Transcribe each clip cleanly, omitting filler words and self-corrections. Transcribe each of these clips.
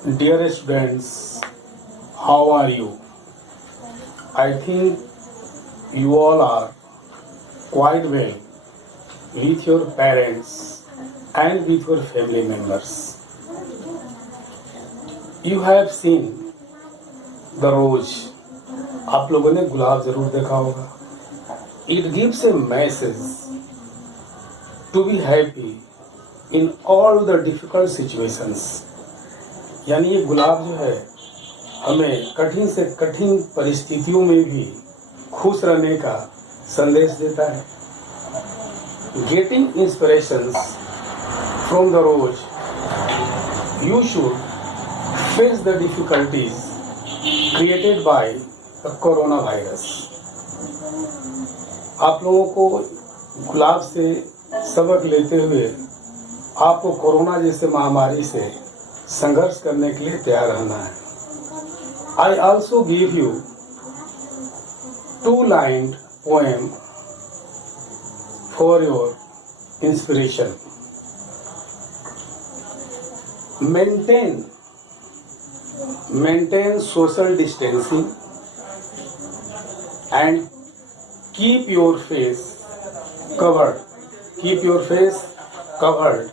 Dear students, how are you? I think you all are quite well with your parents and with your family members. You have seen the rose. आप लोगों ने गुलाब जरूर देखा होगा. It gives a message to be happy in all the difficult situations. यानी ये गुलाब जो है हमें कठिन से कठिन परिस्थितियों में भी खुश रहने का संदेश देता है. Getting inspirations from the rose, you should face the difficulties created by the corona virus. आप लोगों को गुलाब से सबक लेते हुए आपको कोरोना जैसे महामारी से संघर्ष करने के लिए तैयार रहना है. I also give you two-lined poem for your inspiration. Maintain social distancing and keep your face covered. Keep your face covered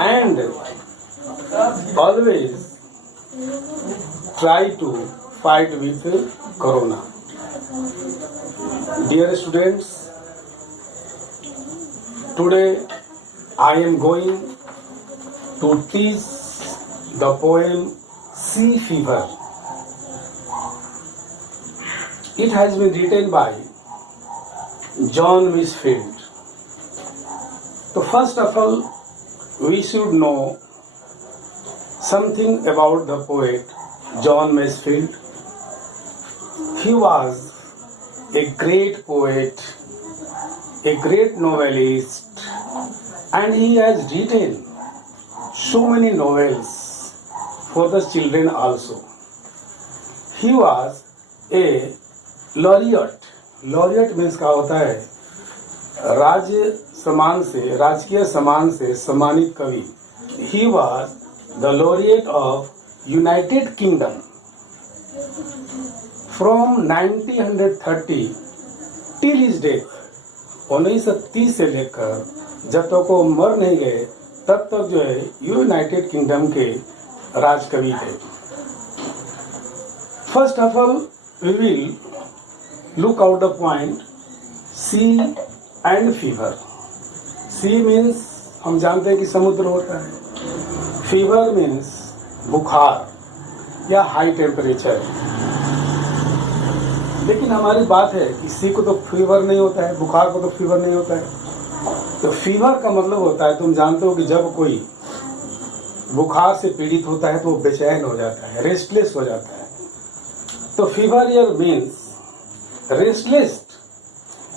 and always try to fight with corona. Dear students, today I am going to teach the poem Sea Fever. It has been written by John Masefield. So first of all, we should know something about the poet John Masefield. He was a great poet, a great novelist, and he has written so many novels for the children also. He was a laureate. Laureate means क्या होता है? राजकीय सम्मान से सम्मानित कवि. He was the laureate of United Kingdom from 1930 till his death. 1930 से लेकर जब तक वो मर नहीं गए तब तक जो है यूनाइटेड किंगडम के राजकवि थे. First of all we will look out the point sea and fever. Sea means हम जानते हैं कि समुद्र होता है. फीवर मीन्स बुखार या हाई टेम्परेचर. लेकिन हमारी बात है कि सी को तो फीवर नहीं होता है, बुखार को तो फीवर नहीं होता है. तो फीवर का मतलब होता है, तुम जानते हो कि जब कोई बुखार से पीड़ित होता है तो वो बेचैन हो जाता है, रेस्टलेस हो जाता है. तो fever year means restless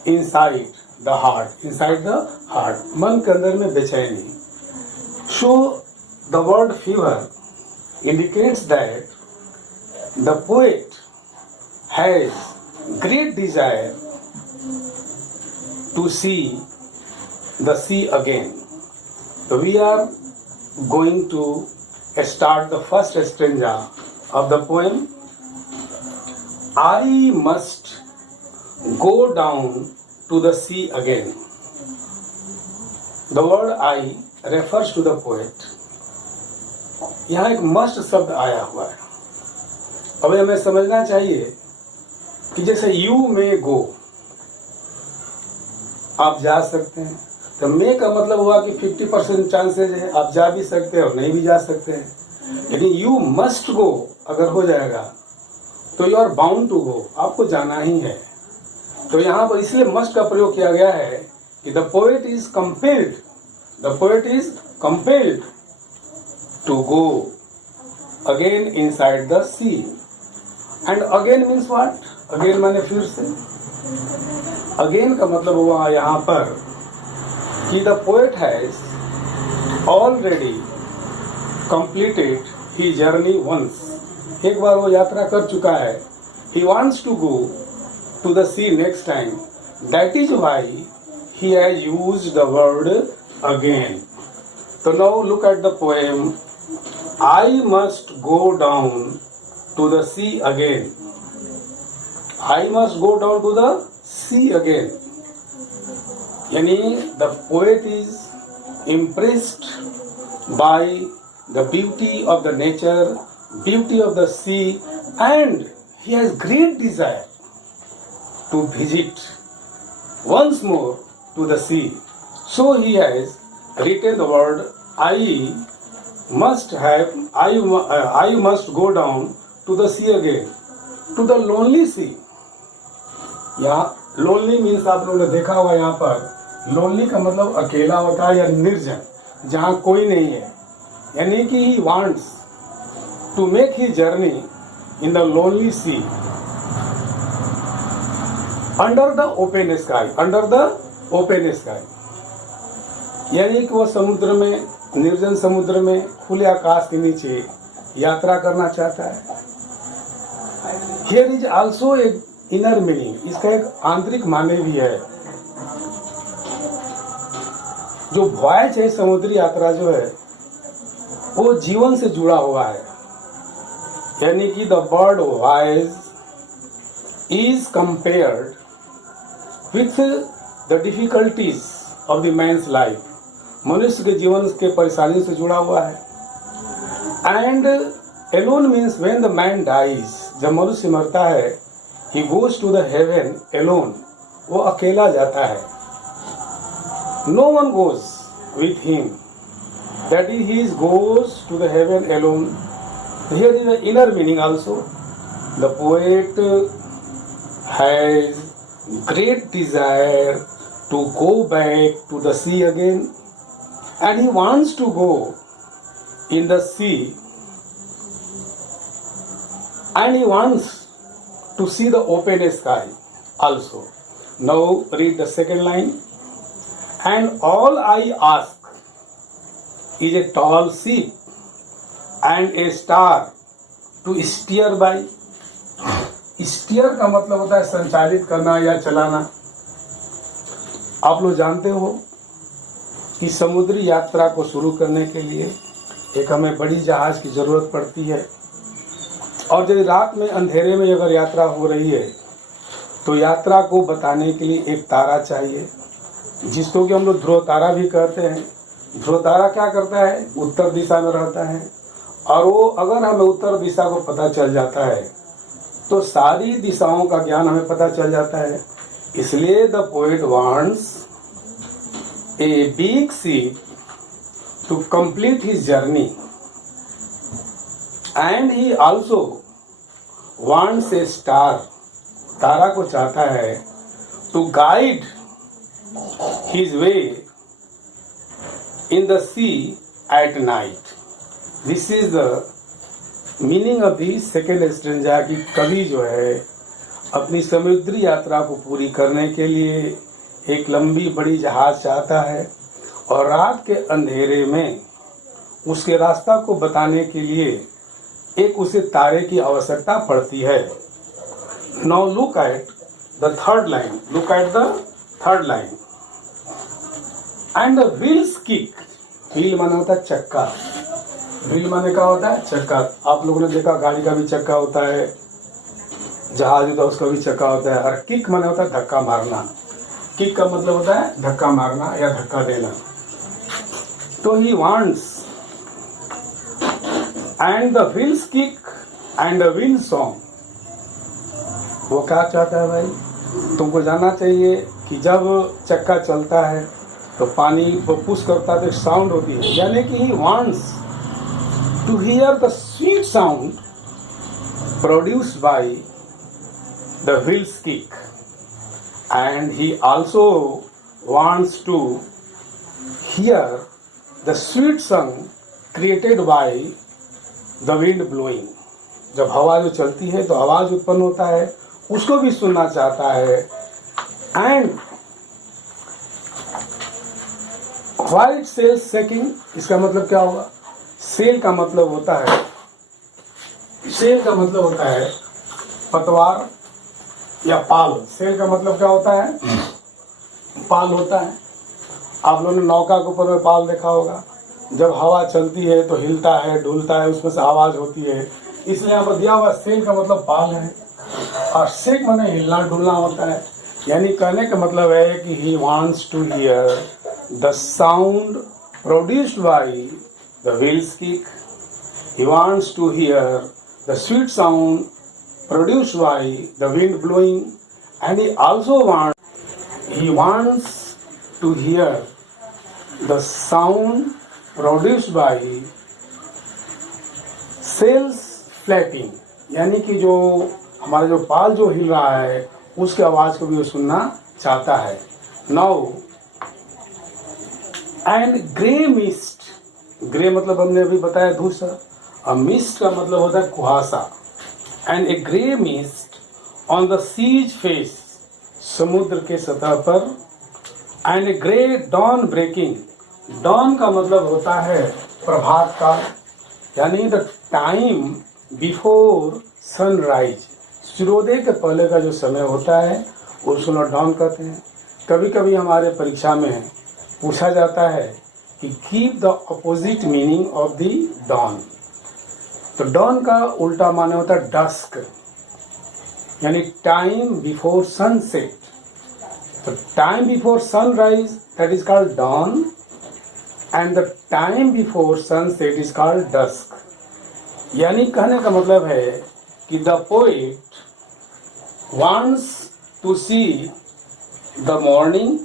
inside the heart. Inside the heart, मन के अंदर में बेचैनी. सो the word fever indicates that the poet has great desire to see the sea again. So we are going to start the first stanza of the poem. I must go down to the sea again. The word I refers to the poet. यहाँ एक must शब्द आया हुआ है. अब हमें समझना चाहिए कि जैसे यू में गो, आप जा सकते हैं. तो मे का मतलब हुआ कि 50% चांसेज है आप जा भी सकते हैं और नहीं भी जा सकते हैं. लेकिन यू मस्ट गो अगर हो जाएगा तो you are bound to go, आपको जाना ही है. तो यहाँ पर इसलिए मस्ट का प्रयोग किया गया है कि the poet is compelled. The poet is compelled to go again inside the sea. And again means what? Again माने फिर से. Again का मतलब हुआ यहाँ पर कि the poet has already completed his journey once. एक बार वो यात्रा कर चुका है. He wants to go to the sea next time. That is why he has used the word again. So now look at the poem I must go down to the sea again. I must go down to the sea again. यानी the poet is impressed by the beauty of the nature, beauty of the sea, and he has great desire to visit once more to the sea. So he has written the word I must go down to the sea again, to the lonely sea. यहाँ lonely means आप लोगों ने देखा होगा, यहाँ पर lonely का मतलब अकेला होता है या निर्जन, जहाँ कोई नहीं है। यानी कि he wants to make his journey in the lonely sea under the open sky, under the open sky। यानी कि वह समुद्र में, निर्जन समुद्र में, खुले आकाश के नीचे यात्रा करना चाहता है। Here is also a inner meaning, इसका एक आंतरिक माने भी है। जो वॉयज है, समुद्री यात्रा जो है, वो जीवन से जुड़ा हुआ है। यानी कि the word voyage is compared with the difficulties of the man's life. मनुष्य के जीवन के परेशानियों से जुड़ा हुआ है। And alone means when the man dies, जब मनुष्य मरता है, he goes to the heaven alone, वो अकेला जाता है। No one goes with him, that is he goes to the heaven alone. Here is the inner meaning also. The poet has great Dzire to go back to the sea again, and he wants to go in the sea, and he wants to see the open sky also. Now read the second line. And all I ask is a tall ship and a star to steer by. steer का मतलब होता है संचालित करना या चलाना। आप लोग जानते हो कि समुद्री यात्रा को शुरू करने के लिए एक हमें बड़ी जहाज की जरूरत पड़ती है। और यदि रात में अंधेरे में अगर यात्रा हो रही है तो यात्रा को बताने के लिए एक तारा चाहिए, जिसको कि हम लोग ध्रुव तारा भी कहते हैं। ध्रुव तारा क्या करता है? उत्तर दिशा में रहता है, और वो अगर हमें उत्तर दिशा को पता चल जाता है तो सारी दिशाओं का ज्ञान हमें पता चल जाता है। इसलिए the poet wants a big ship to complete his journey, and he also wants a star, तारा को चाहता है, to guide his way in the sea at night. This is the meaning of the second stanza, की कवि जो है अपनी समुद्री यात्रा को पूरी करने के लिए एक लंबी बड़ी जहाज चाहता है, और रात के अंधेरे में उसके रास्ता को बताने के लिए एक उसे तारे की आवश्यकता पड़ती है। Now look at the third line, look at the third line. And the wheels kick, wheel माने होता है चक्का, व्हील माने क्या होता है? चक्का। आप लोगों ने देखा गाड़ी का भी चक्का होता है, जहाज होता है उसका भी चक्का होता है। और किक माने होता है धक्का मारना। किक का मतलब होता है धक्का मारना या धक्का देना। तो he wants and the wheels kick and the wind song. वो क्या चाहता है भाई? तुमको जानना चाहिए कि जब चक्का चलता है तो पानी वो पुश करता है तो साउंड होती है। यानी कि he wants to hear the sweet sound produced by the wheels kick, and he also wants to hear the sweet song created by the wind blowing। जब हवा जो चलती है तो आवाज उत्पन्न होता है, उसको भी सुनना चाहता है। एंड व्हाइट सेल सेकिंग, इसका मतलब क्या होगा? सेल का मतलब होता है, सेल का मतलब होता है पतवार या पाल। सेल का मतलब क्या होता है? पाल होता है। आप लोगों ने नौका के ऊपर में पाल देखा होगा, जब हवा चलती है तो हिलता है, डुलता है, उसमें से आवाज होती है। इसलिए यहाँ पर दिया हुआ सेल का मतलब बाल है, और शेक माने हिलना डुलना होता है। यानी कहने का मतलब है कि he wants to hear the sound produced by the wheels kick, he wants to hear the sweet sound produced by the wind blowing, and he also wants to hear the sound produced by sails flapping, यानी कि जो हमारा जो पाल जो हिल रहा है उसके आवाज को भी वो सुनना चाहता है। Now and grey mist, grey मतलब हमने अभी बताया धूसर, मिस्ट का मतलब होता है कुहासा। And a grey mist on the sea's face, समुद्र के सतह पर। And a grey dawn breaking, dawn का मतलब होता है प्रभात काल, यानी द टाइम बिफोर सनराइज, सूर्योदय के पहले का जो समय होता है उसको डॉन कहते हैं। कभी कभी हमारे परीक्षा में पूछा जाता है कि keep the opposite meaning of the dawn. तो डॉन का उल्टा माने होता है डस्क, यानी टाइम बिफोर सनसेट। तो time before sunrise that is called dawn, and the time before sunset is called dusk. यानी कहने का मतलब है कि the poet wants to see the morning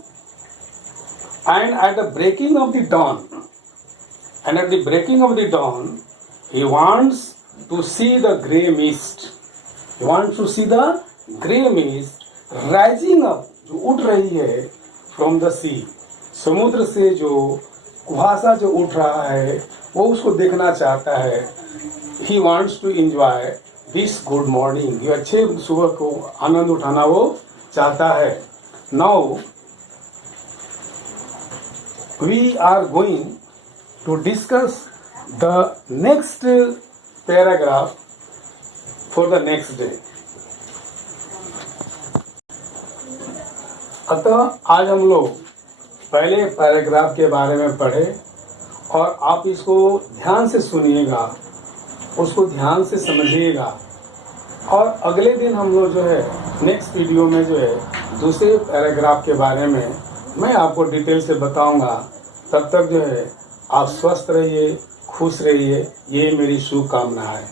and at the breaking of the dawn, and at the breaking of the dawn he wants to see the grey mist, he wants to see the grey mist rising up, जो उठ रही है from the sea, समुद्र से जो कुहासा जो उठ रहा है वो उसको देखना चाहता है। he wants to enjoy this good morning, ये अच्छे सुबह को आनंद उठाना वो चाहता है। now we are going to discuss the next paragraph for the next day. अतः आज हम लोग पहले पैराग्राफ के बारे में पढ़े, और आप इसको ध्यान से सुनिएगा, उसको ध्यान से समझिएगा, और अगले दिन हम लोग जो है नेक्स्ट वीडियो में जो है दूसरे पैराग्राफ के बारे में मैं आपको डिटेल से बताऊंगा। तब तक जो है आप स्वस्थ रहिए, खुश रहिए, ये मेरी शुभकामना है।